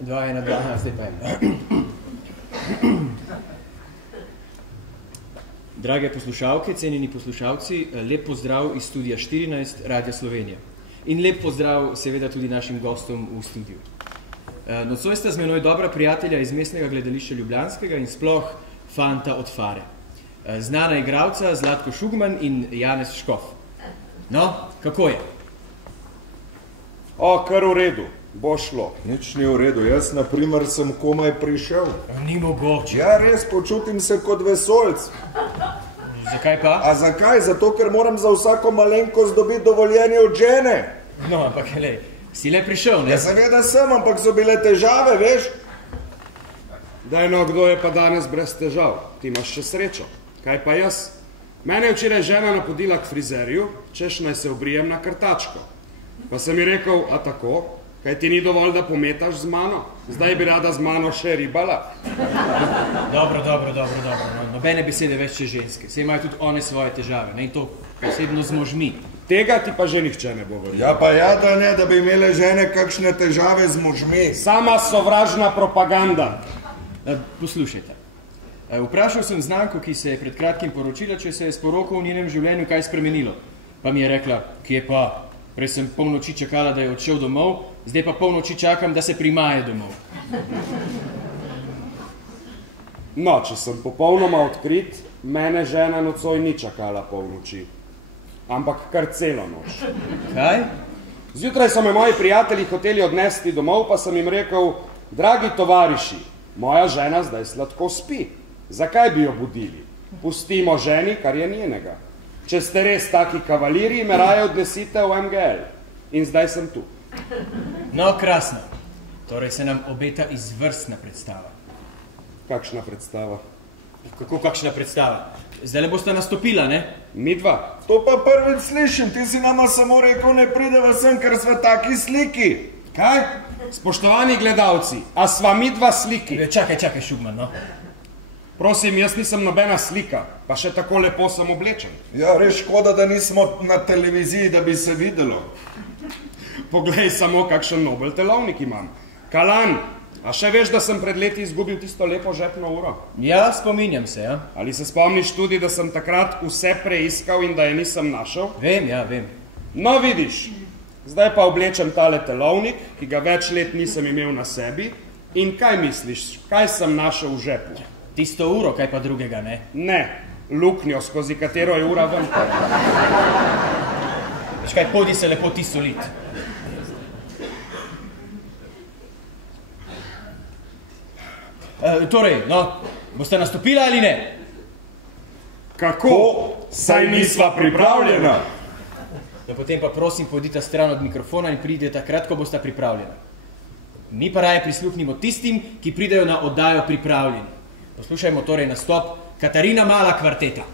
2, 1, 2, zdaj pa je. Drage poslušalke, cenjeni poslušalci, lep pozdrav iz Studia 14 Radia Slovenija. In lep pozdrav seveda tudi našim gostom v studiu. Nocoj sta z menoj dobra prijatelja iz mestnega gledališča Ljubljanskega in sploh fanta od Fare. Znana igralca Zlatko Šugman in Janez Škof. No, kako je? Kar v redu, bo šlo. Nič ni v redu, jaz na primer sem komaj prišel. Ni mogoče. Ja, res, počutim se kot vesoljc. Zakaj pa? A zakaj? Zato, ker moram za vsako malenkost dobiti dovoljenje od žene. No, ampak lej, si le prišel, ne? Ja, seveda sem, ampak so bile težave, veš? Daj no, kdo je pa danes brez težav? Ti imaš še srečo. Kaj pa jaz? Mene je včeraj žena napodila k frizerju, češ naj se obrijem na krtačko. Pa sem mi rekel, a tako, kaj ti ni dovolj, da pometaš z mano? Zdaj bi rada z mano še ribala. Dobro. Nobene besede več če ženske. Saj imajo tudi one svoje težave, ne? In to posebno z možmi. Tega ti pa že nihče ne bo verjel. Ja, pa ja, da ne, da bi imele žene kakšne težave z možmi. Sama sovražna propaganda. Poslušajte. Vprašal sem znanko, ki se je pred kratkim poročila, če se je s poroko v njenem življenju kaj spremenilo. Pa mi je rekla, kje pa? Prej sem polnoči čakala, da je odšel domov, zdaj pa polnoči čakam, da se primaje domov. No, če sem popolnoma odkrit, mene žena nocoj ni čakala polnoči, ampak kar celo noč. Kaj? Zjutraj so me moji prijatelji hoteli odnesti domov, pa sem jim rekel, dragi tovariši, moja žena zdaj sladko spi. Zakaj bi jo budili? Pustimo ženi, kar je njenega. Če ste res taki kavaliri, me raje odnesite v MGL. In zdaj sem tu. No, krasno. Torej se nam obeta izvrstna predstava. Kakšna predstava? Kako kakšna predstava? Zdaj le boste nastopila, ne? Midva? To pa prvič slišim, ti si nama samo rekel, ne prideva sem, ker sva taki sliki. Kaj? Spoštovani gledalci, a sva midva sliki? Čakaj, Šugman, no. Prosim, jaz nisem nobena slika, pa še tako lepo sem oblečen. Ja, res škoda, da nismo na televiziji, da bi se videlo. Poglej samo, kakšen nobel telovnik imam. Kalan, a še veš, da sem pred leti izgubil tisto lepo žepno uro? Ja, spominjam se, ja. Ali se spomniš tudi, da sem takrat vse preiskal in da je nisem našel? Vem. No, vidiš, zdaj pa oblečem tale telovnik, ki ga več let nisem imel na sebi. In kaj misliš, kaj sem našel v žepu? Tisto uro, kaj pa drugega, ne? Ne, luknjo, skozi katero je ura ven. Veš kaj, podi se lepo ti solit. Torej, no, boste nastopila ali ne? Kako? Saj nisva pripravljena. No, potem pa prosim, pojdite stran od mikrofona in pridite takrat, ko boste pripravljena. Mi pa raje prisluhnimo tistim, ki pridejo na oddajo pripravljeni. Poslušajmo torej nastop Katarina Mala kvarteta.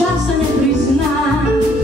Časa ne prizna.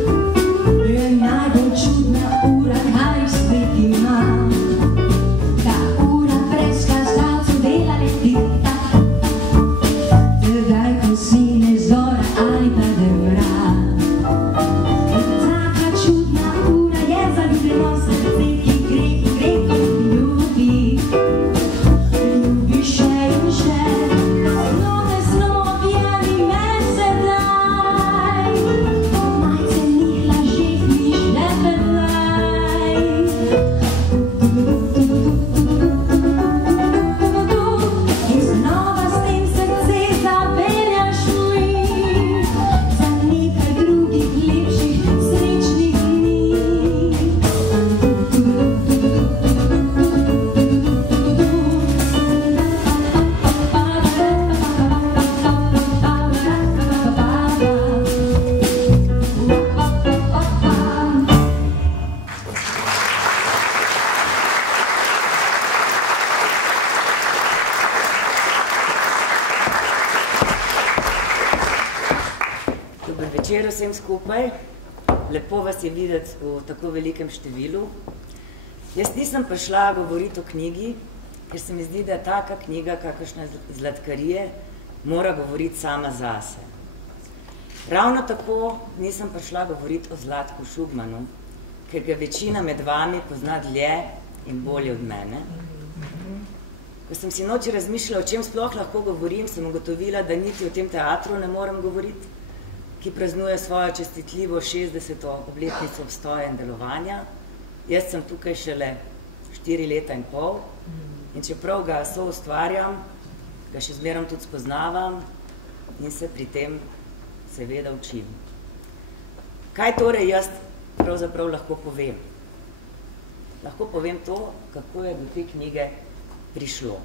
Dober večer vsem skupaj. Lepo vas je videti v tako velikem številu. Jaz nisem prišla govoriti o knjigi, ker se mi zdi, da taka knjiga, kakršna Zlatkarije, mora govoriti sama zase. Ravno tako nisem prišla govoriti o Zlatku Šugmanu, ker ga večina med vami pozna dlje in bolje od mene. Ko sem si noči razmišljala, o čem sploh lahko govorim, sem ugotovila, da niti o tem teatru ne morem govoriti, ki praznuje svojo čestitljivo 60. obletnico obstoja in delovanja. Jaz sem tukaj šele 4 leta in pol in čeprav ga soustvarjam, ga še zmerom tudi spoznavam in se pri tem seveda učim. Kaj torej jaz pravzaprav lahko povem? Lahko povem to, kako je do te knjige prišlo.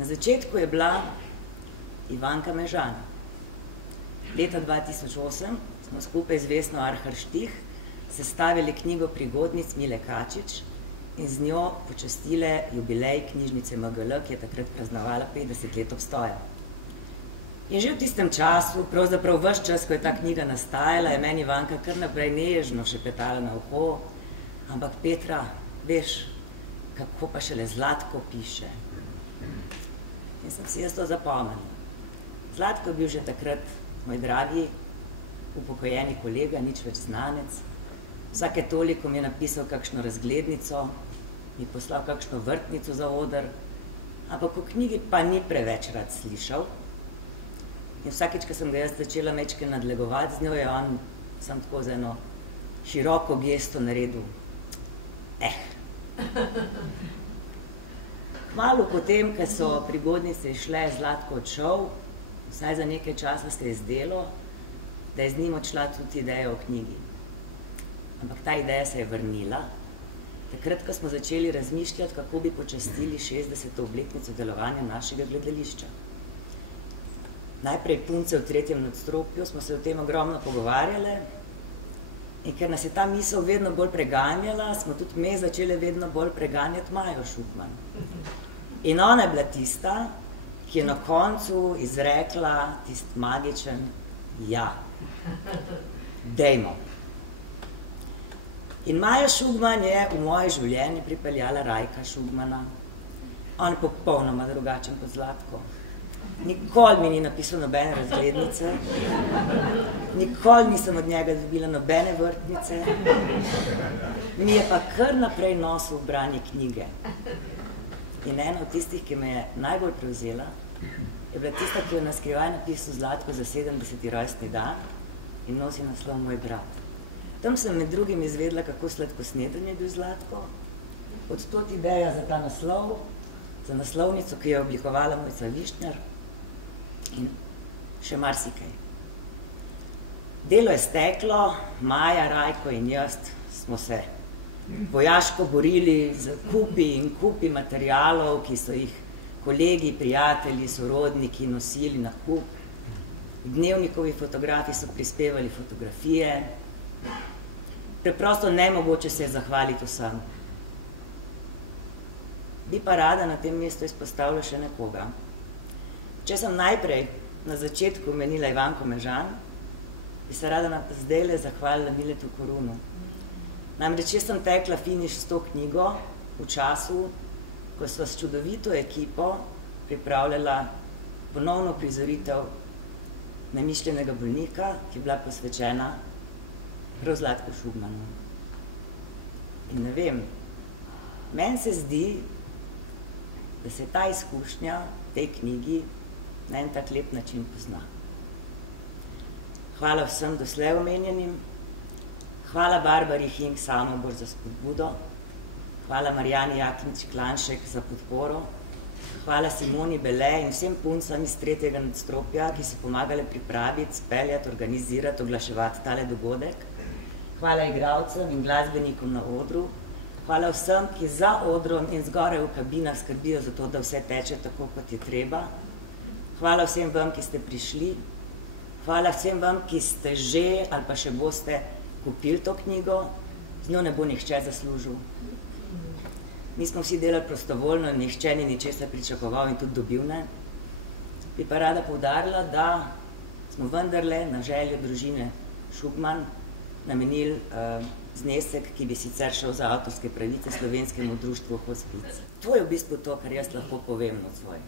Na začetku je bila Ivanka Mežan. Leta 2008 smo skupaj z Vesno Arhar Štih sestavili knjigo prigodnic Mile Kačič in z njo počastile jubilej knjižnice MGL, ki je takrat praznovala 50 let obstoja. In že v tistem času, pravzaprav ves čas, ko je ta knjiga nastajala, je meni Ivanka kar naprej nežno šepetala na uho, ampak Petra, veš, kako pa šele Zlatko piše. In sem si jaz to zapomnila. Zlatko je bil že takrat moj dragi, upokojeni kolega, nič več znanec. Vsake toliko mi je napisal kakšno razglednico, mi poslal kakšno vrtnico za oder, ampak o knjigi pa ni preveč rad slišal. In vsakič, ko sem ga jaz začela mečke nadlegovati z njo, je on sam tako z eno široko gesto naredil. Kmalu potem, ko so prigodnice išle, Zlatko odšel, vsaj za nekaj časa se je zdelo, da je z njim odšla tudi ideja o knjigi. Ampak ta ideja se je vrnila, takrat, ko smo začeli razmišljati, kako bi počastili 60. obletnico delovanja našega gledališča. Najprej punce v 3. nadstropju smo se o tem ogromno pogovarjale in ker nas je ta misel vedno bolj preganjala, smo tudi me začeli vedno bolj preganjati Majo Šugman. In ona je bila tista, ki je na koncu izrekla tisti magičen ja. Dejmo. In Maja Šugman je v moje življenje pripeljala Rajka Šugmana. On je popolnoma drugačen kot Zlatko. Nikoli mi ni napisal nobene razglednice, nikoli nisem od njega dobila nobene vrtnice, mi je pa kar naprej nosil v branje knjige. In ena od tistih, ki me je najbolj prevzela, je bila tista, ki je na skrivaj napisal Zlatko za 70. rojstni dan in nosi naslov Moj brat. Tam sem med drugim izvedela, kako sladkosneden je bil Zlatko, odtot ideja za ta naslov, za naslovnico, ki je oblikovala Mojca Višnjar in še marsikaj. Delo je steklo, Maja, Rajko in jaz smo se vojaško borili z kupi in kupi materialov, ki so jih kolegi, prijatelji, sorodniki nosili na kup. Dnevnikovi fotografi so prispevali fotografije. Preprosto nemogoče se je zahvaliti vsem. Bi pa rada na tem mestu izpostavila še nekoga. Če sem najprej na začetku omenila Ivanko Mežan, bi se rada zdajle zahvalila Miletu Korunu. Namreč jaz sem tekla finiš s to knjigo v času, ko sva s čudovito ekipo pripravljala ponovno prizoritev Nemišljenega bolnika, ki je bila posvečena prav Zlatku Šugmanu. In ne vem, meni se zdi, da se ta izkušnja tej knjigi na en tak lep način pozna. Hvala vsem doslej omenjenim, hvala Barbari Hink Samobor za spodbudo, hvala Marjani Jaklič Klanšek za podporo, hvala Simoni Bele in vsem puncam iz 3. nadstropja, ki so pomagale pripraviti, speljati, organizirati, oglaševati tale dogodek, hvala igralcem in glasbenikom na odru, hvala vsem, ki za odrom in zgoraj v kabinah skrbijo za to, da vse teče tako, kot je treba. Hvala vsem vam, ki ste prišli. Hvala vsem vam, ki ste že ali pa še boste kupili to knjigo. Z njo ne bo nihče zaslužil. Mi smo vsi delali prostovoljno in nihče ni ničesar pričakoval in tudi dobil ne. Bi pa rada poudarila, da smo vendarle na željo družine Šugman namenili znesek, ki bi sicer šel za avtorske pravice Slovenskemu društvu Hospic. To je v bistvu to, kar jaz lahko povem nocoj.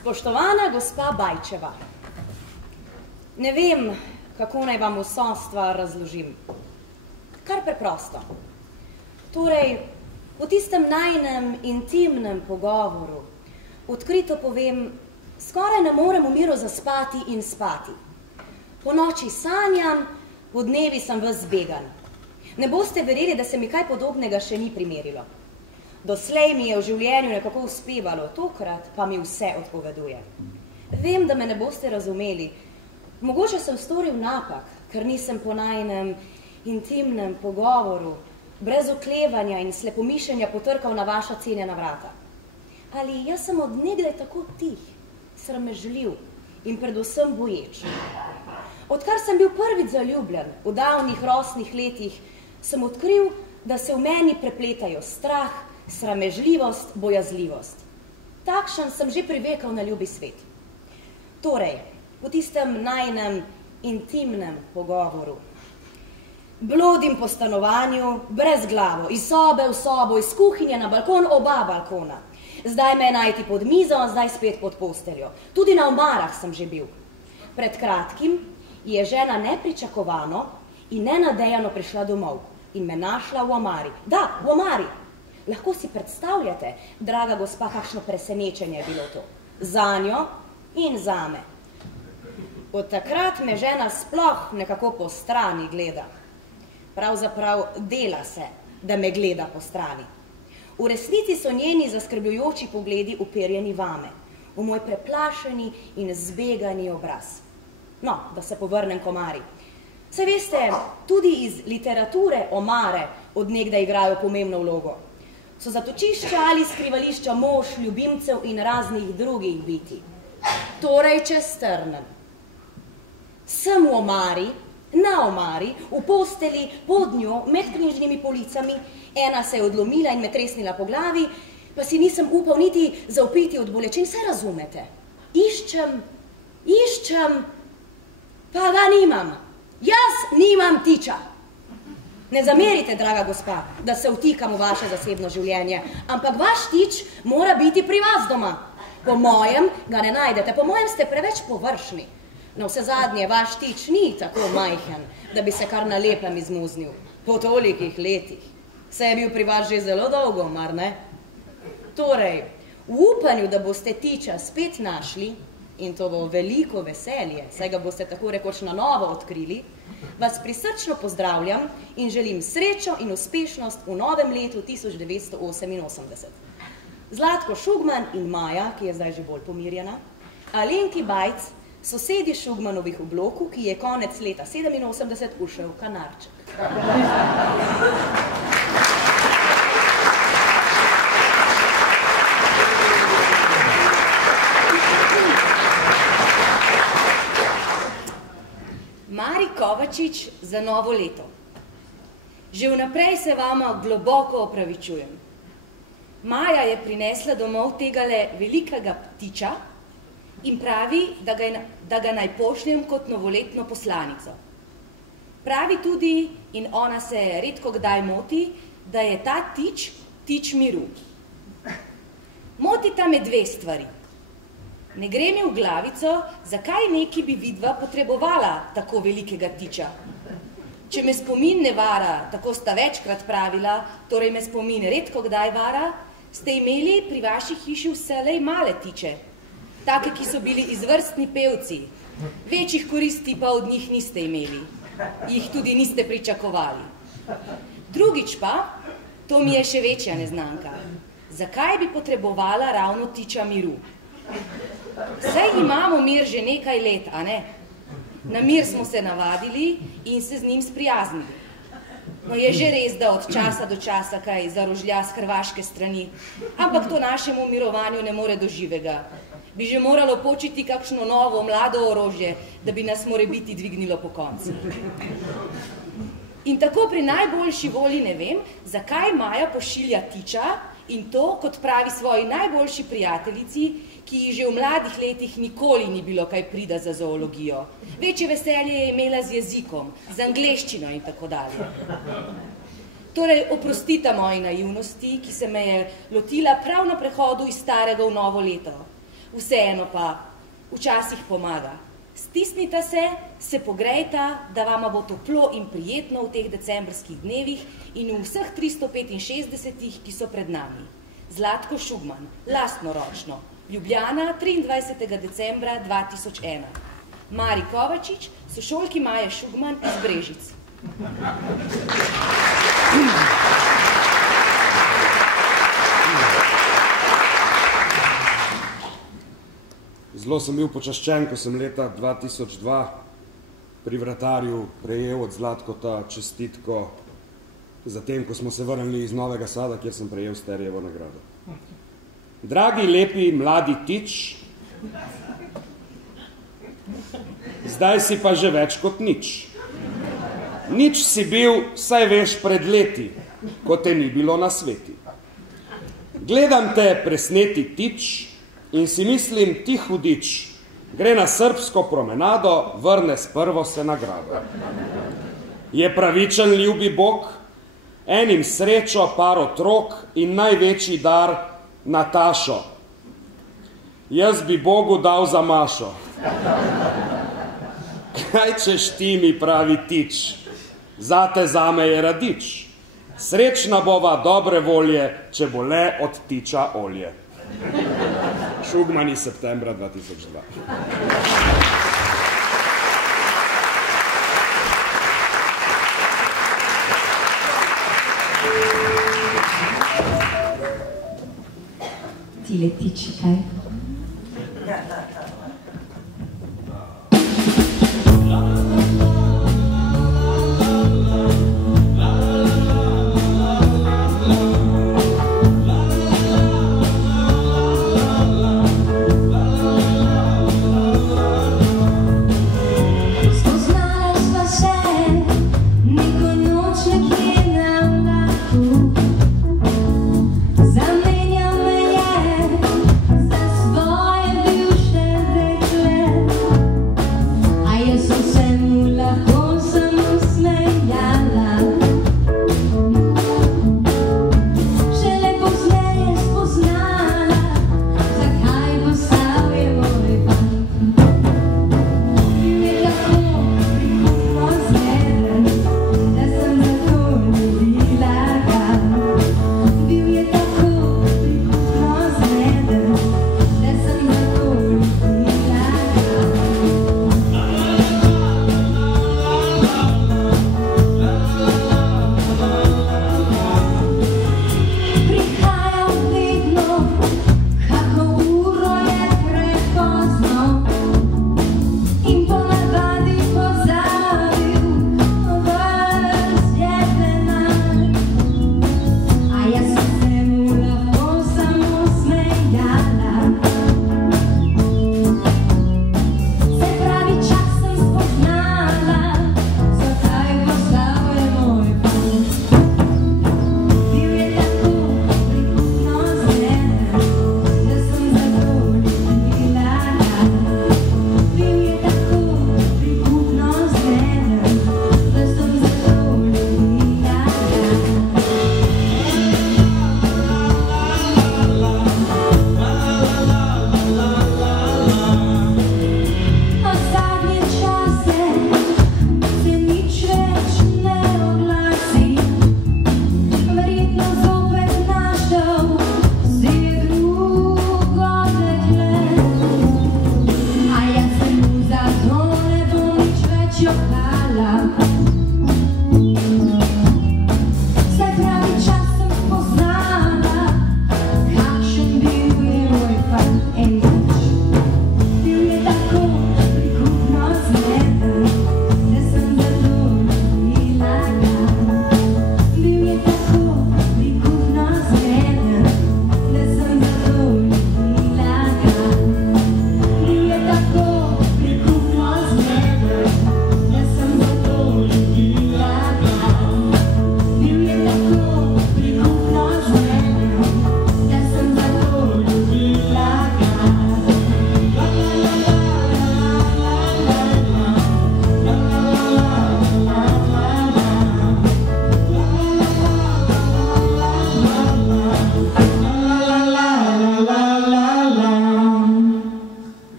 Spoštovana gospa Bajčeva, ne vem, kako naj vam vso stvar razložim. Kar preprosto. Torej, po tistem najnem intimnem pogovoru, odkrito povem, skoraj ne morem v miru zaspati in spati. Po noči sanjam, po dnevi sem ves zbegan. Ne boste verjeli, da se mi kaj podobnega še ni primerilo. Doslej mi je v življenju nekako uspevalo, tokrat pa mi vse odpoveduje. Vem, da me ne boste razumeli. Mogoče sem storil napak, ker nisem po najnem intimnem pogovoru brez oklevanja in slepomišljenja potrkal na vaša cenjena vrata. Ali jaz sem od nekdaj tako tih, sramežljiv in predvsem boječ. Odkar sem bil prvič zaljubljen v davnih rosnih letih, sem odkril, da se v meni prepletajo strah, sramežljivost, bojazljivost. Takšen sem že privekal na ljubi svet. Torej, po tistem najnem intimnem pogovoru. Blodim po stanovanju, brez glavo, iz sobe v sobo, iz kuhinje na balkon, oba balkona. Zdaj me najti pod mizo, zdaj spet pod posteljo. Tudi na omarah sem že bil. Pred kratkim je žena nepričakovano in nenadejano prišla domov in me našla v omari. Da, v omari. Lahko si predstavljate, draga gospa, kakšno presenečenje je bilo to. Zanjo in zame. Od takrat me žena sploh nekako po strani gleda. Pravzaprav dela se, da me gleda po strani. V resnici so njeni zaskrbljujoči pogledi uperjeni vame, v moj preplašeni in zbegani obraz. No, da se povrnem k omari. Saj veste, tudi iz literature omare od nekdaj igrajo pomembno vlogo. So zatočišča ali skrivališča mož, ljubimcev in raznih drugih biti. Torej, če strnem. Sem v omari, na omari, v posteli, pod njo, med knjižnimi policami, ena se je odlomila in me tresnila po glavi, pa si nisem upal niti zaupiti od bolečin, saj razumete. Iščem, pa ga nimam. Jaz nimam tiča. Ne zamerite, draga gospa, da se vtikam v vaše zasebno življenje, ampak vaš tič mora biti pri vas doma. Po mojem ga ne najdete, po mojem ste preveč površni. Na vse zadnje, vaš tič ni tako majhen, da bi se kar na lepem izmuznil. Po tolikih letih. Se je bil pri vas že zelo dolgo, mar ne? Torej, v upanju, da boste tiča spet našli, in to bo veliko veselje, saj ga boste tako rekoč na novo odkrili, vas prisrčno pozdravljam in želim srečo in uspešnost v novem letu 1988. Zlatko Šugman in Maja, ki je zdaj že bolj pomirjena, Alenki Bajc, sosedi Šugmanovih v bloku, ki je konec leta 87 ušel kanarček. Mari Kovačič za novo leto. Že vnaprej se vama globoko opravičujem. Maja je prinesla domov tegale velikega ptiča in pravi, da ga naj pošljem kot novoletno poslanico. Pravi tudi, in ona se redko kdaj moti, da je ta tič miru. Motita me dve stvari. Ne gre mi v glavico, zakaj neki bi vidva potrebovala tako velikega tiča. Če me spomin ne vara, tako sta večkrat pravila, torej me spomin redko kdaj vara, ste imeli pri vaši hiši vselej male tiče. Take, ki so bili izvrstni pevci. Večjih koristi pa od njih niste imeli. Jih tudi niste pričakovali. Drugič pa, to mi je še večja neznanka. Zakaj bi potrebovala ravno tiča miru? Saj imamo mir že nekaj let, a ne? Na mir smo se navadili in se z njim sprijaznili. No, je že res, da od časa do časa kaj zarožlja z hrvaške strani, ampak to našemu mirovanju ne more do živega. Bi že moralo počiti kakšno novo, mlado orožje, da bi nas morebiti dvignilo po konci. In tako pri najboljši volji ne vem, zakaj Maja pošilja tiča in to, kot pravi svoji najboljši prijateljici, ki ji že v mladih letih nikoli ni bilo kaj prida za zoologijo. Večje veselje je imela z jezikom, z angleščino in tako dalje. Torej, oprostita moji naivnosti, ki se me je lotila prav na prehodu iz starega v novo leto. Vseeno pa, včasih pomaga. Stisnita se, se pogrejta, da vama bo toplo in prijetno v teh decembrskih dnevih in v vseh 365, ki so pred nami. Zlatko Šugman, lastnoročno, Ljubljana, 23. decembra 2001. Mari Kovačič, sošolki Maje Šugman iz Brežic. Zelo sem bil počaščen, ko sem leta 2002 pri vratarju prejel od Zlatkota čestitko zatem, ko smo se vrnili iz Novega Sada, kjer sem prejel Sterjevo nagrado. Dragi, lepi, mladi tič, zdaj si pa že več kot nič. Nič si bil, saj veš, pred leti, ko te ni bilo na sveti. Gledam te presneti tič in si mislim, ti hudič, gre na srbsko promenado, vrne s prvo se nagrado. Je pravičen ljubi Bog, enim srečo, par otrok in največji dar Natašo. Jaz bi Bogu dal za Mašo. Kaj češ ti, mi pravi tič, zate zame je radič. Srečna bova dobre volje, če bo le od tiča olje. Šugman iz septembra 2002. Ti letiči, kaj?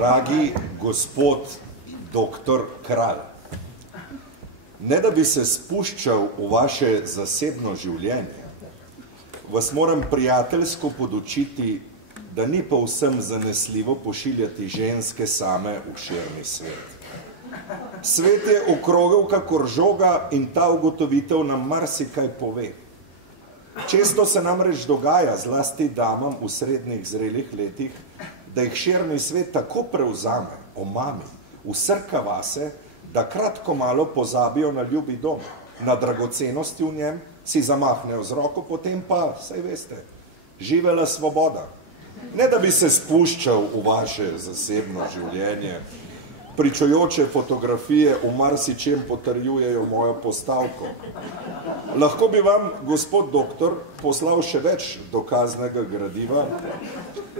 Dragi gospod doktor Kralj, ne da bi se spuščal v vaše zasebno življenje, vas moram prijateljsko podučiti, da ni povsem zanesljivo pošiljati ženske same v širni svet. Svet je okrogel kakor žoga in ta ugotovitev nam marsikaj pove. Često se namreč dogaja, zlasti damam v srednjih zrelih letih, da jih širni svet tako prevzame, omami, usrka vase, da kratko malo pozabijo na ljubi dom, na dragocenosti v njem, si zamahnejo z roko, potem pa, saj veste, živela svoboda. Ne da bi se spuščal v vaše zasebno življenje, pričujoče fotografije v marsičem potrjujejo mojo postavko. Lahko bi vam, gospod doktor, poslal še več dokaznega gradiva,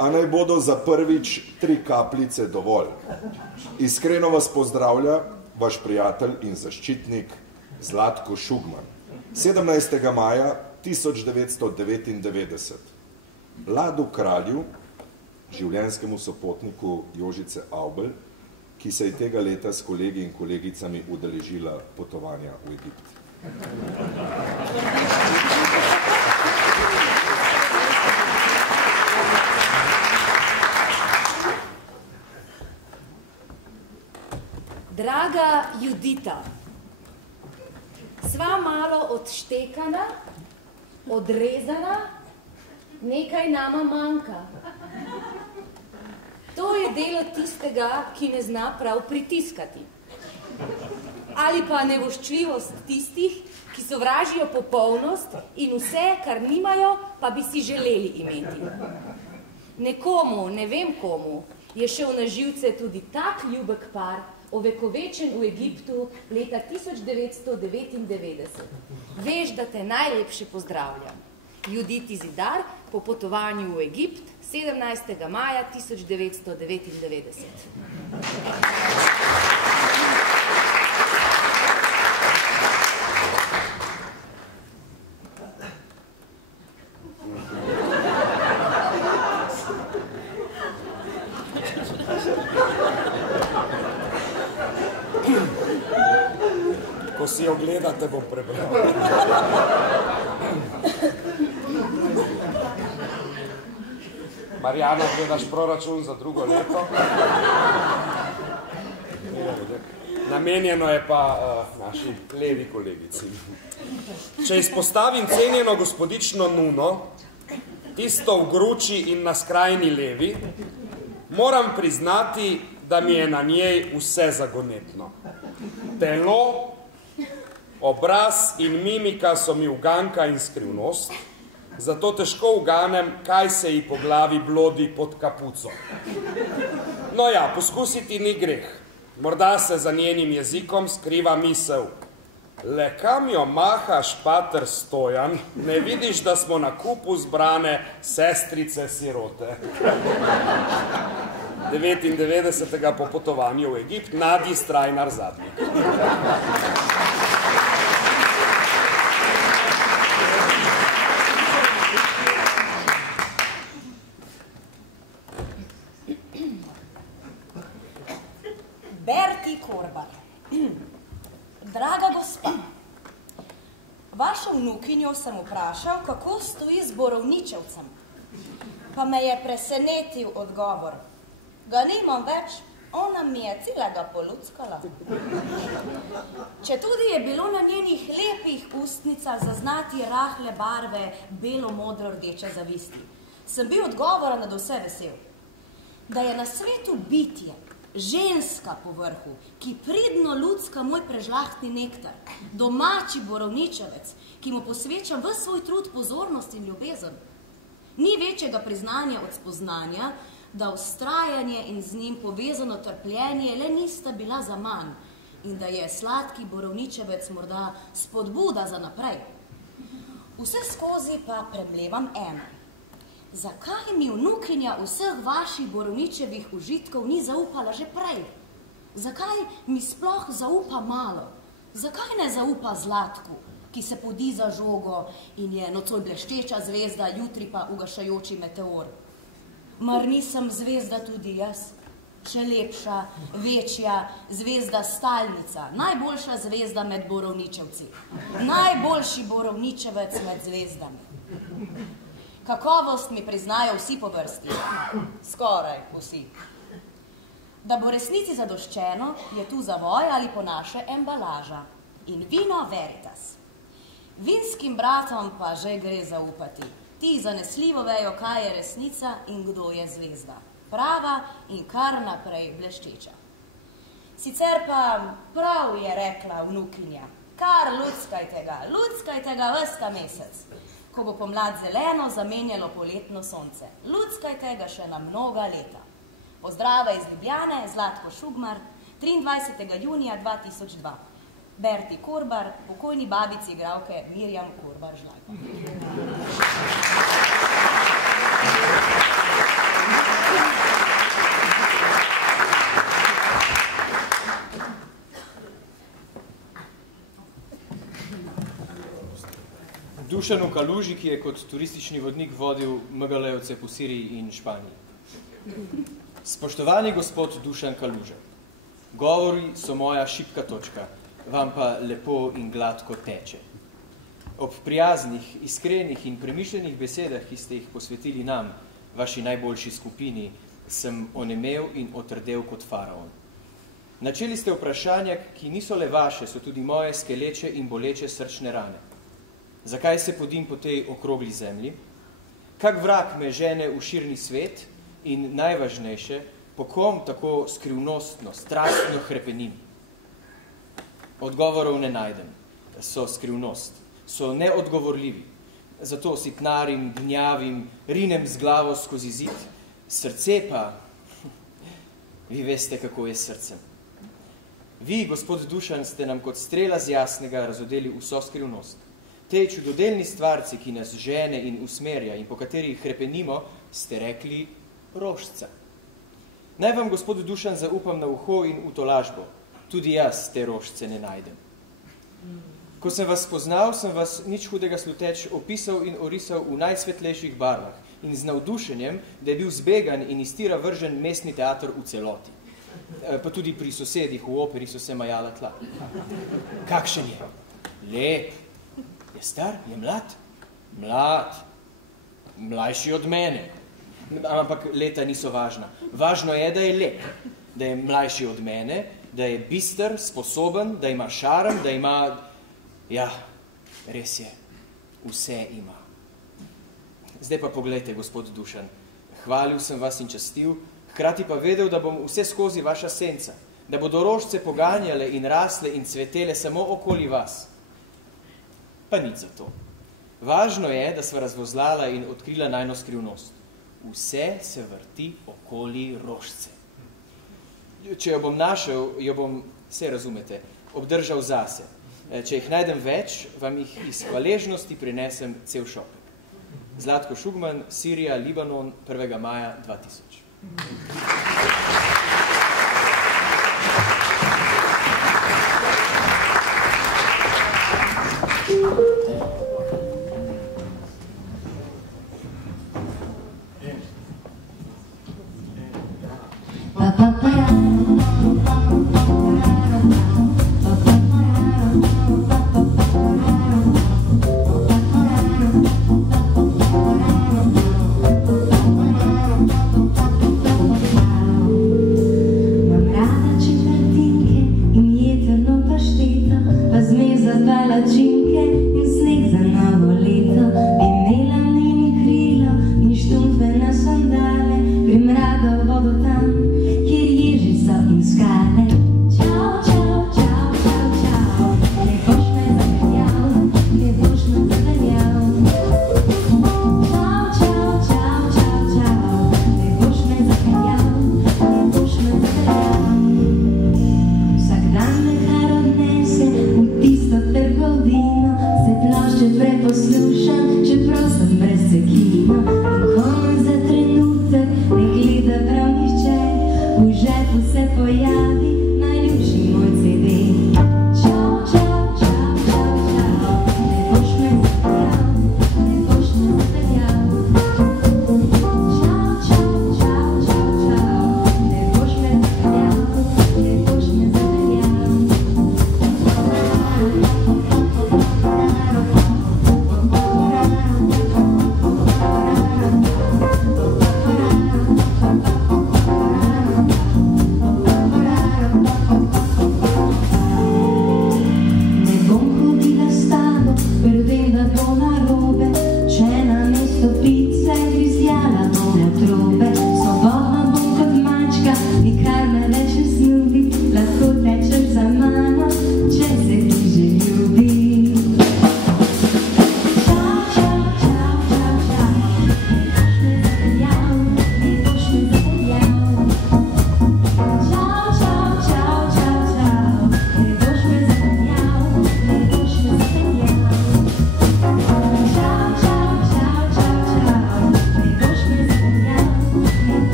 a naj bodo za prvič 3 kapljice dovolj. Iskreno vas pozdravlja vaš prijatelj in zaščitnik Zlatko Šugman. 17. maja 1999. Ladu Kralju, življenjskemu sopotniku Jožice Avbelj, ki se je tega leta s kolegi in kolegicami udeležila potovanja v Egipt. Draga Judita, sva malo odštekana, odrezana, nekaj nama manjka. To je delo tistega, ki ne zna prav pritiskati. Ali pa nevoščljivost tistih, ki sovražijo popolnost in vse, kar nimajo, pa bi si želeli imeti. Nekomu, ne vem komu, je šel na živce tudi tak ljubek par, ovekovečen v Egiptu leta 1999. Veš, da te najlepše pozdravljam. Juditi Zidar po potovanju v Egipt 17. maja 1999. Ko si jo gledate, bom prebral. Marjana, gledaš proračun za drugo leto? Namenjeno je pa naši levi kolegici. Če izpostavim cenjeno gospodično Nuno, tisto v gruči in na skrajni levi, moram priznati, da mi je na njej vse zagonetno. Telo, obraz in mimika so mi uganka in skrivnost, zato težko uganem, kaj se ji po glavi blodi pod kapuco. No ja, poskusiti ni greh. Morda se za njenim jezikom skriva misel. Le kam jo mahaš, pater Stojan, ne vidiš, da smo na kupu zbrane sestrice sirote. 99. po potovanju v Egipt, Nadi Strajnar Zadnik. Berti Korbar. Draga gospa, vašo vnukinjo sem vprašal, kako stoji z borovničevcem. Pa me je presenetil odgovor. Ga nimam več, ona mi je celega poluckala. Četudi je bilo na njenih lepih ustnicah zaznati rahle barve belo-modro-rdeče zavisti, sem bil odgovora nad vse vesel. Da je na svetu bitje, ženska po vrhu, ki pridno lucka moj prežlahtni nektar, domači borovničevec, ki mu posvečam ves svoj trud, pozornost in ljubezen. Ni večjega priznanja od spoznanja, da vztrajanje in z njim povezano trpljenje le nista bila za manj in da je sladki borovničevec morda spodbuda za naprej. Vse skozi pa premlevam eno. Zakaj mi vnukinja vseh vaših borovničevih užitkov ni zaupala že prej? Zakaj mi sploh zaupa malo? Zakaj ne zaupa Zlatku, ki se podi za žogo in je nocoj bleščeča zvezda, jutri pa ugašajoči meteor? Mar nisem zvezda tudi jaz? Še lepša, večja zvezda stalnica, najboljša zvezda med borovničevci, najboljši borovničevec med zvezdami. Kakovost mi priznajo vsi po vrsti. Skoraj vsi. Da bo resnici zadoščeno, je tu zavoj ali po naše embalaža. In vino veritas. Vinskim bratom pa že gre zaupati. Ti zanesljivo vejo, kaj je resnica in kdo je zvezda. Prava in kar naprej bleščeča. Sicer pa prav je rekla vnukinja. Kar luckajte ga ves ta mesec. Ko bo pomlad zeleno, zamenjalo poletno sonce. Luckajte ga še na mnoga leta. Pozdrava iz Ljubljane, Zlatko Šugmar, 23. junija 2002. Berti Korbar, pokojni babici igralke Mirjam Korbar-Žlajko. Dušanu Kaluži, ki je kot turistični vodnik vodil Megalejevce po Siriji in Španiji. Spoštovani gospod Dušan Kaluža, govori so moja šibka točka, vam pa lepo in gladko teče. Ob prijaznih, iskrenih in premišljenih besedah, ki ste jih posvetili nam, vaši najboljši skupini, sem onemel in otrdel kot faraon. Načeli ste vprašanja, ki niso le vaše, so tudi moje skeleče in boleče srčne rane. Zakaj se podim po tej okrogli zemlji? Kak vrag me žene v širni svet in najvažnejše, po kom tako skrivnostno, strastno hrepenim? Odgovorov ne najdem. So skrivnost. So neodgovorljivi. Zato sitnarim, gnjavim, rinem z glavo skozi zid. Srce pa... Vi veste, kako je s srcem. Vi, gospod Dušan, ste nam kot strela z jasnega razodeli vso skrivnost. Tej čudodelni stvarci, ki nas žene in usmerja in po kateri hrepenimo, ste rekli rožca. Naj vam, gospod Dušan, zaupam na uho in v tolažbo. Tudi jaz te rožce ne najdem. Ko sem vas spoznal, sem vas nič hudega sluteč opisal in orisal v najsvetlejših barvah in z navdušenjem, da je bil zbegan in iz tira vržen mestni teater v celoti. Pa tudi pri sosedih v operi so se majala tla. Kakšen je? Lep. Je star? Je mlad? Mlad. Mlajši od mene. Ampak leta niso važna. Važno je, da je lep. Da je mlajši od mene, da je bister, sposoben, da ima šarm, da ima... Ja, res je. Vse ima. Zdaj pa poglejte, gospod Dušan. Hvalil sem vas in častil, hkrati pa vedel, da bom vse skozi vaša senca, da bodo rožce poganjale in rasle in cvetele samo okoli vas. Pa nič za to. Važno je, da sva razvozlala in odkrila najno skrivnost. Vse se vrti okoli rožce. Če jo bom našel, jo bom, vse razumete, obdržal zase. Če jih najdem več, vam jih iz hvaležnosti prinesem cel šopek. Zlatko Šugman, Sirija, Libanon, 1. maja 2000.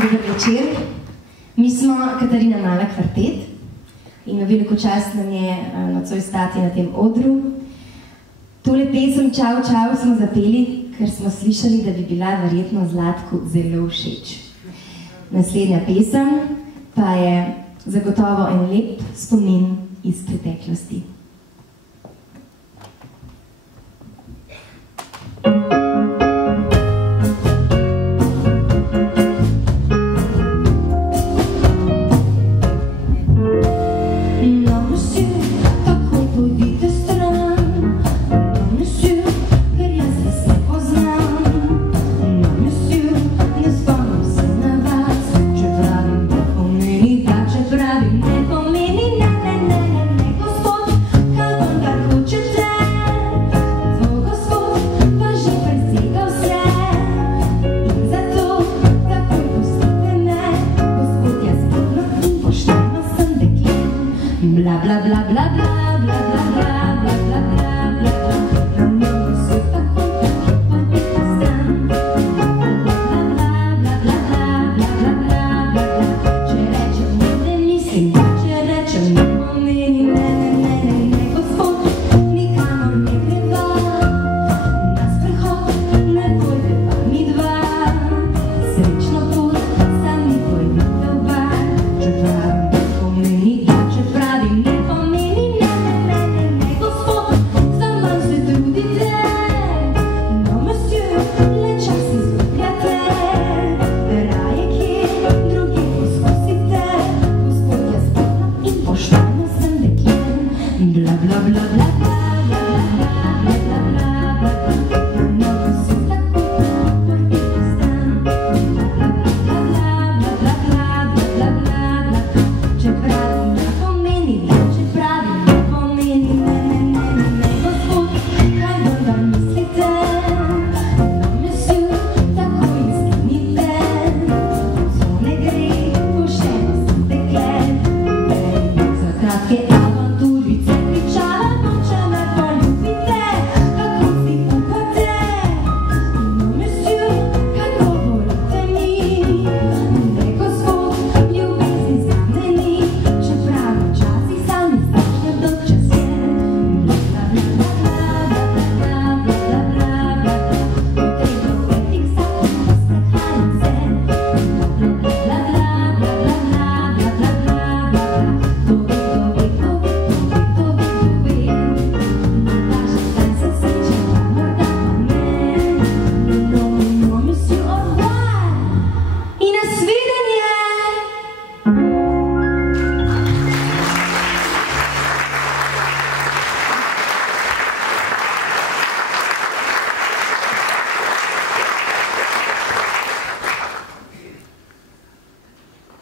Dober večer. Mi smo Katarina Mala kvartet in veliko čast nam je nocoj stati na tem odru. Tole pesem Čau, čau smo zapeli, ker smo slišali, da bi bila verjetno Zlatku zelo všeč. Naslednja pesem pa je zagotovo en lep spomin iz preteklosti.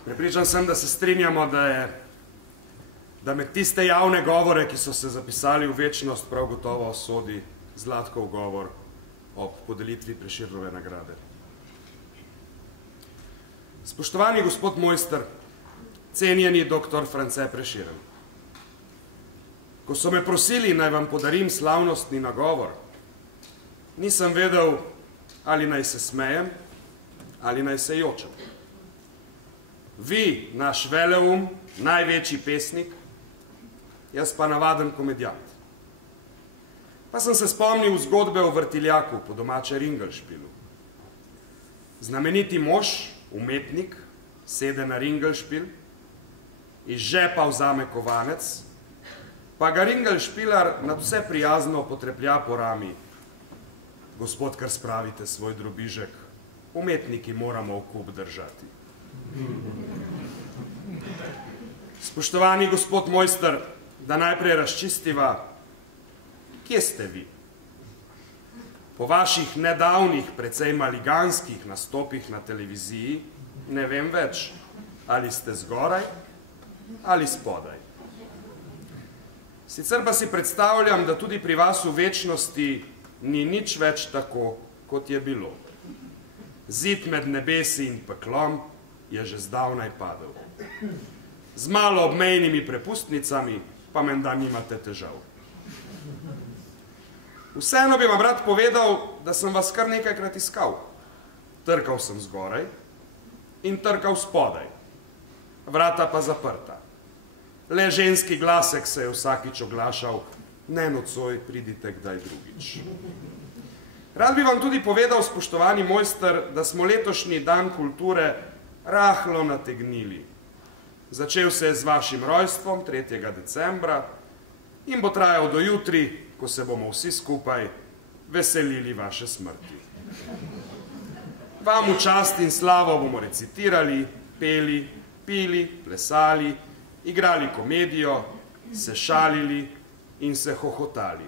Prepričan sem, da se strinjamo, da med tiste javne govore, ki so se zapisali v večnost, prav gotovo sodi Zlatkov govor ob podelitvi Prešernove nagrade. Spoštovani gospod Mojster, cenjeni doktor France Prešeren, ko so me prosili, naj vam podarim slavnostni nagovor, nisem vedel, ali naj se smejem, ali naj se jočem. Vi, naš veleum, največji pesnik, jaz pa navaden komedijant. Pa sem se spomnil zgodbe o vrtiljaku, po domače Ringelšpilu. Znameniti mož, umetnik, sede na Ringelšpil, iz žepa vzame kovanec, pa ga Ringelšpilar nad vse prijazno potreplja po rami. Gospod, kar spravite svoj drobižek, umetniki moramo okup držati. Spoštovani gospod Mojster, da najprej razčistiva, kje ste vi? Po vaših nedavnih, precej maliganskih nastopih na televiziji, ne vem več, ali ste zgoraj ali spodaj. Sicer pa si predstavljam, da tudi pri vas v večnosti ni nič več tako, kot je bilo. Zid med nebesi in peklom je že zdavnaj padel. Z malo obmejnimi prepustnicami pa menda nimate težav. Vseeno bi vam rad povedal, da sem vas kar nekajkrat iskal. Trkal sem zgoraj, in trkal spodaj. Vrata pa zaprta. Le ženski glasek se je vsakič oglašal, ne nocoj, pridite kdaj drugič. Rad bi vam tudi povedal, spoštovani mojster, da smo letošnji dan kulture rahlo nategnili. Začel se je z vašim rojstvom 3. decembra in bo trajal do jutri, ko se bomo vsi skupaj veselili vaše smrti. Vam v čast in slavo bomo recitirali, peli, pili, plesali, igrali komedijo, se šalili in se hohotali.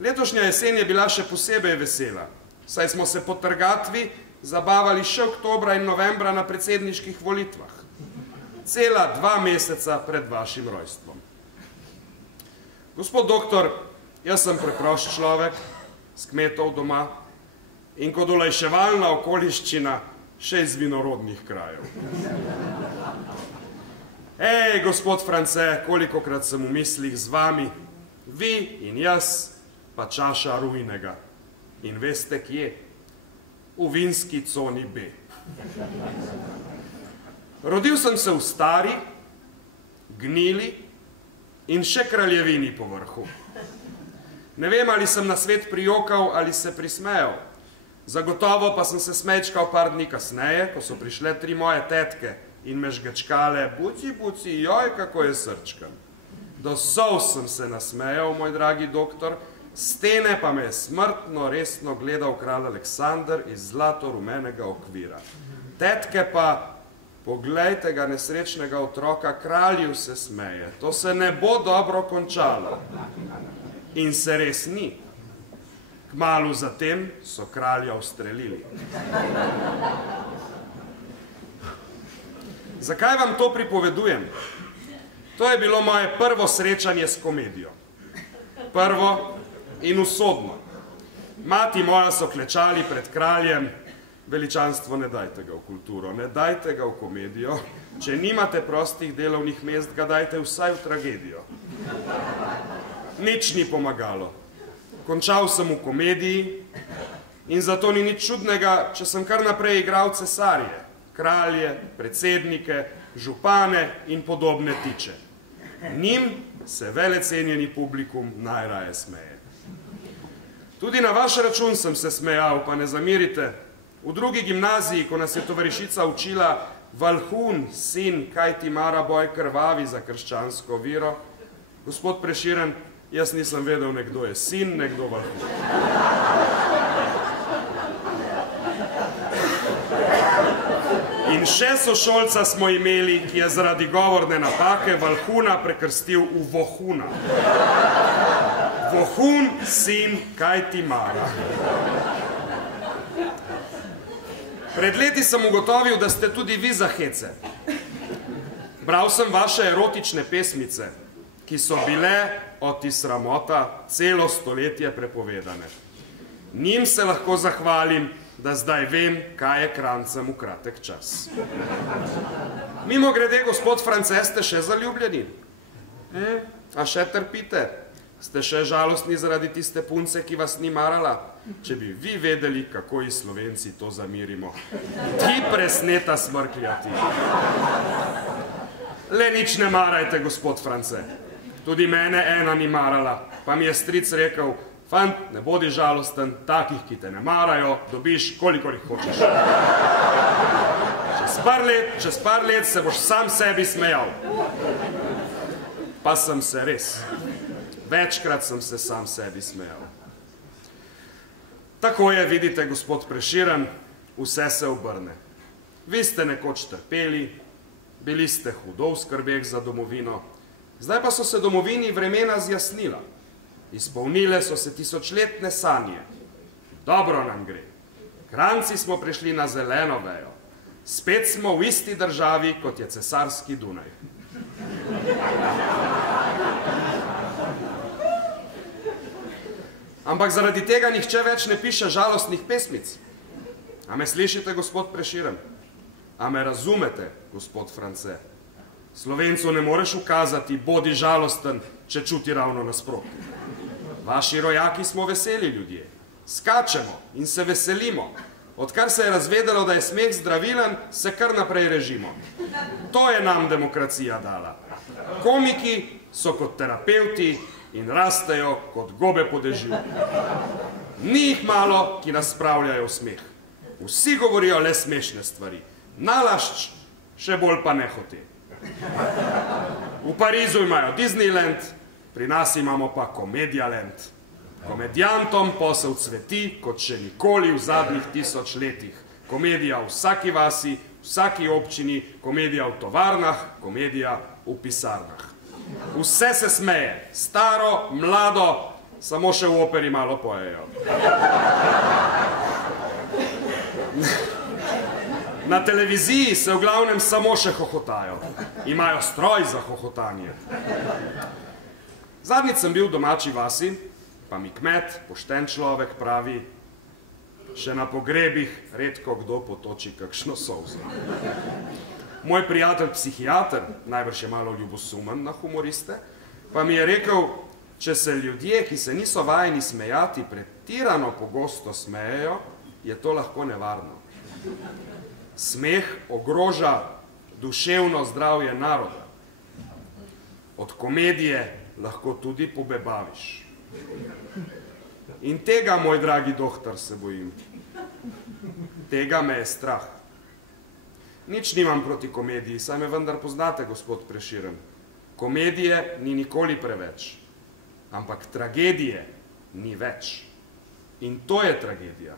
Letošnja jesen je bila še posebej vesela, saj smo se po trgatvi zabavali še oktobra in novembra na predsedniških volitvah. Cela 2 meseca pred vašim rojstvom. Gospod doktor, jaz sem preprost človek, s kmetov doma in kot olajševalna okoliščina še iz vinorodnih krajev. Ej, gospod France, kolikokrat sem v mislih z vami, vi in jaz, pa čaša rujnega. In veste kje? V vinski coni B. Rodil sem se v stari, gnili in še kraljevini po vrhu. Ne vem, ali sem na svet prijokal ali se prismejal. Zagotovo pa sem se smečkal par dni kasneje, ko so prišle 3 moje tetke in me žgečkale, buci, buci, joj, kako je srčkam. Do solz sem se nasmejal, moj dragi doktor, stene pa me je smrtno resno gledal kralj Aleksander iz zlato-rumenega okvira. Tetke pa, poglejte ga nesrečnega otroka, kralju se smeje, to se ne bo dobro končalo. In se res ni. Kmalu zatem so kralja ustrelili. Zakaj vam to pripovedujem? To je bilo moje prvo srečanje s komedijo. Prvo in usodno. Mati moja so klečali pred kraljem, veličanstvo, ne dajte ga v kulturo, ne dajte ga v komedijo, če nimate prostih delovnih mest, ga dajte vsaj v tragedijo. Nič ni pomagalo. Končal sem v komediji in zato ni nič čudnega, če sem kar naprej igral cesarje, kralje, predsednike, župane in podobne tiče. Njim se velecenjeni publikum najraje smeje. Tudi na vaš račun sem se smejal, pa ne zamirite. V drugi gimnaziji, ko nas je tovarišica učila Valhun, sin, kaj ti mara boj krvavi za krščansko vero, gospod Prešeren, jaz nisem vedel, nekdo je sin, nekdo Valhun. In še sošolca smo imeli, ki je zaradi govorne napake Valhuna prekrstil v Vohuna. Vohun, sin, kaj ti mara. Pred leti sem ugotovil, da ste tudi vi za hece. Bral sem vaše erotične pesmice, ki so bile, oti sramota, celo stoletje prepovedane. Njim se lahko zahvalim, da zdaj vem, kaj je krancem v kratek čas. Mimogrede, gospod France, ste še zaljubljeni? A še trpite? Ste še žalostni zaradi tiste punce, ki vas ni marala? Če bi vi vedeli, kako ji Slovenci to zamirimo. Ti presneta smrkljati. Le nič ne marajte, gospod France. Tudi mene ena ni marala, pa mi je stric rekel, fant, ne bodi žalosten, takih, ki te ne marajo, dobiš, kolikor jih hočeš. Čez par let se boš sam sebi smejal. Pa sem se res. Večkrat sem se sam sebi smejal. Tako je, vidite, gospod Prešeren, vse se obrne. Vi ste nekoč trpeli, bili ste hudo v skrbeh za domovino, zdaj pa so se domovini vremena zjasnila. Izpolnile so se tisočletne sanje. Dobro nam gre. Kranci smo prišli na zeleno vejo. Spet smo v isti državi, kot je cesarski Dunaj. Ampak zaradi tega nihče več ne piše žalostnih pesmic. A me slišite, gospod Prešeren? A me razumete, gospod France? Slovencu ne moreš ukazati, bodi žalosten, če čuti ravno nasprotno. Vaši rojaki smo veseli ljudje. Skačemo in se veselimo. Odkar se je razvedelo, da je smeh zdravilen, se kar naprej režimo. To je nam demokracija dala. Komiki so kot terapevti in rastejo kot gobe po dežju. Ni jih malo, ki nas spravljajo v smeh. Vsi govorijo le smešne stvari. Nalašč, še bolj pa nehote. V Parizu imajo Disneyland, pri nas imamo pa Komedialand. Komedijantom posel cveti, kot še nikoli v zadnjih 1000 letih. Komedija v vsaki vasi, vsaki občini, komedija v tovarnah, komedija v pisarnah. Vse se smeje, staro, mlado, samo še v operi malo pojejo. Na televiziji se v glavnem samo še hohotajo. Imajo stroj za hohotanje. Zadnjič sem bil v domači vasi, pa mi kmet, pošten človek, pravi, še na pogrebih redko kdo potoči kakšno solzo. Moj prijatelj psihiater, najbrž je malo ljubosumen na humoriste, pa mi je rekel, če se ljudje, ki se niso vajeni smejati, pretirano pogosto smejejo, je to lahko nevarno. Smeh ogroža duševno zdravje naroda. Od komedije lahko tudi pobebaviš. In tega, moj dragi doktor, se bojim. Tega me je strah. Nič nimam proti komediji, saj me vendar poznate, gospod Prešeren. Komedije ni nikoli preveč, ampak tragedije ni več. In to je tragedija.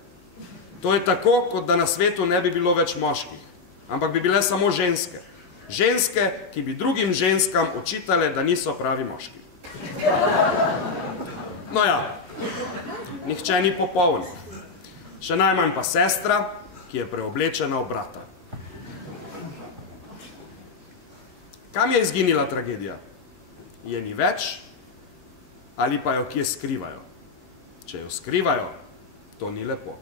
To je tako, kot da na svetu ne bi bilo več moških, ampak bi bile samo ženske. Ženske, ki bi drugim ženskam očitale, da niso pravi moški. No ja, nihče ni popoln. Še najmanj pa sestra, ki je preoblečena v brata. Kam je izginila tragedija? Je ni več ali pa jo kje skrivajo? Če jo skrivajo, to ni lepo.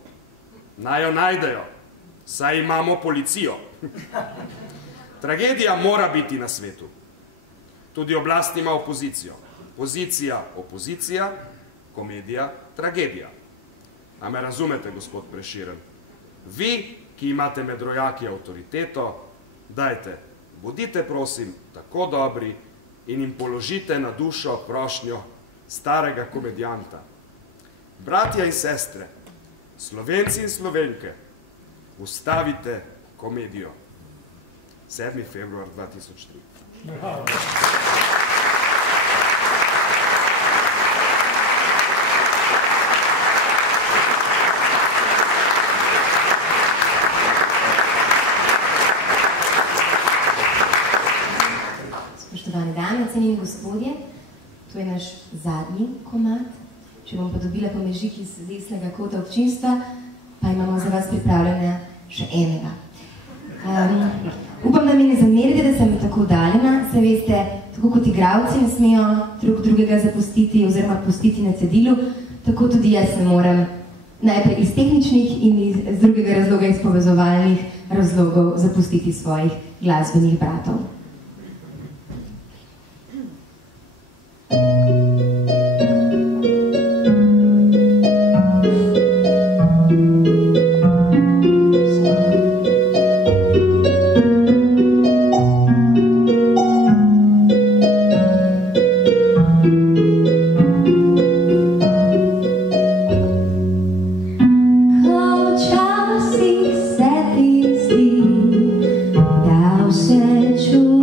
Naj jo najdejo, saj imamo policijo. Tragedija mora biti na svetu. Tudi oblast ima opozicijo. Pozicija, opozicija, komedija, tragedija. A me razumete, gospod Prešeren? Vi, ki imate med rojaki avtoriteto, dajte, bodite, prosim, tako dobri in jim položite na dušo prošnjo starega komedijanta. Bratja in sestre, Slovenci in Slovenke, ustavite komedijo. 7. februar 2003. Spoštovane dame, cenjeni gospodje, to je naš zadnji komad. Če bom pa dobila pomežik iz desnega kota občinstva, pa imamo za vas pripravljene še enega. Upam, da mi ne zamerite, da sem tako udaljena. Se veste, tako kot igralci ne smejo drug drugega zapustiti oziroma pustiti na cedilu, tako tudi jaz ne morem najprej iz tehničnih in iz drugega razloga, iz povezovalnih razlogov zapustiti svojih glasbenih bratov. Včasih se ti zdi, da vse čuti.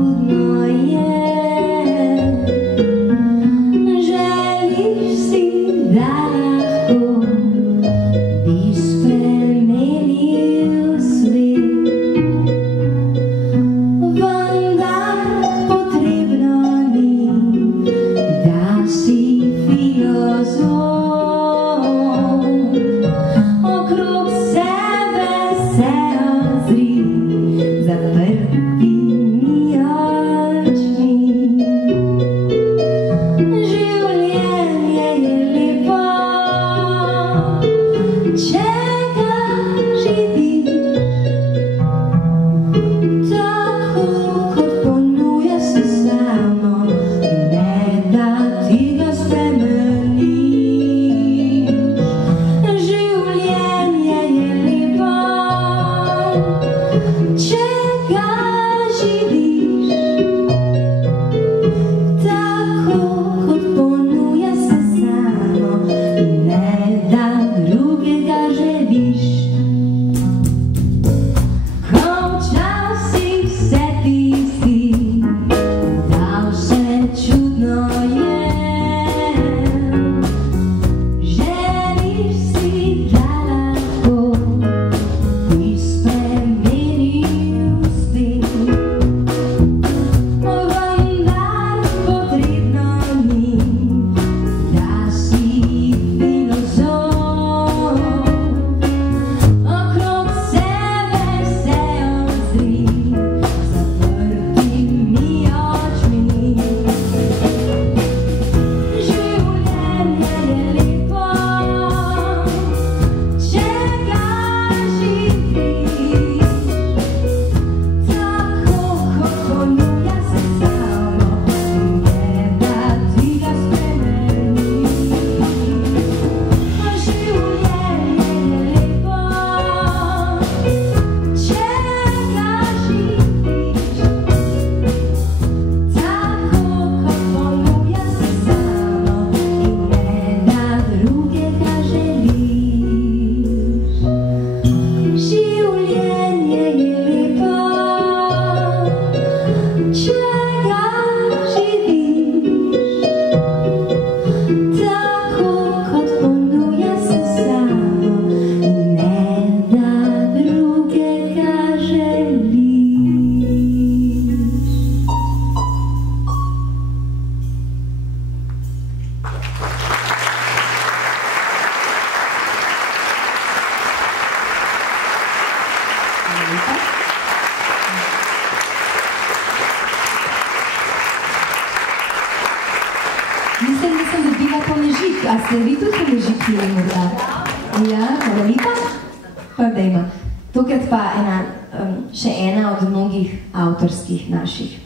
Mislim, da sem dobila ponežik. A ste vi tudi ponežik pili morda? Ja, hvala lepa. Pa dejma. Tokrat pa še ena od mnogih avtorskih naših